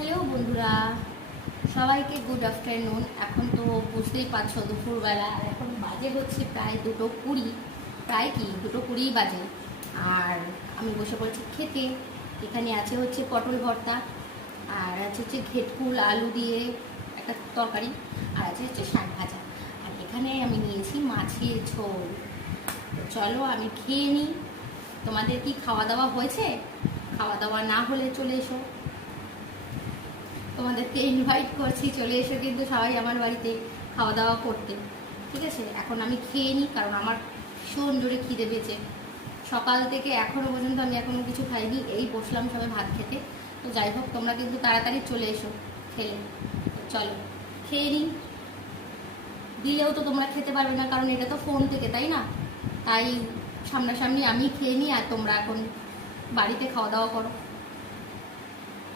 Hello বন্ধুরা, সবাইকে good afternoon. এখন তো বুঝতেই পারছো দুপুরবেলা, আর এখন বাজে হচ্ছে প্রায় 2:20, প্রায় কি 2:20 বাজে। আর আমি বসে পড়েছি খেতে। এখানে আছে হচ্ছে পটল ভর্তা, আর আছে হচ্ছে ঘেটকুল আলু দিয়ে একটা তরকারি, আর আছে হচ্ছে শাক ভাজা। আর এখানে আমি নিয়েছি মাছের ঝোল। তো চলো আমি খেয়ে নিই। তোমাদের কি খাওয়া দাওয়া হয়েছে? খাওয়া দাওয়া না হলে চলে এসো, তোমাদেরকে ইনভাইট করছি, চলে এসো কিন্তু সবাই আমার বাড়িতে খাওয়া দাওয়া করতে। ঠিক আছে, এখন আমি খেয়ে নিই, কারণ আমার ভীষণ জোরে খিদে পেয়েছে। সকাল থেকে এখনও পর্যন্ত আমি এখনও কিছু খাইনি, এই বসলাম সবাই ভাত খেতে। তো যাই হোক, তোমরা কিন্তু তাড়াতাড়ি চলে এসো খেলে। চলো খেয়ে নিই। দিলেও তো তোমরা খেতে পারবে না, কারণ এটা তো ফোন থেকে, তাই না? তাই সামনাসামনি আমি খেয়ে নিই, আর তোমরা এখন বাড়িতে খাওয়া দাওয়া করো।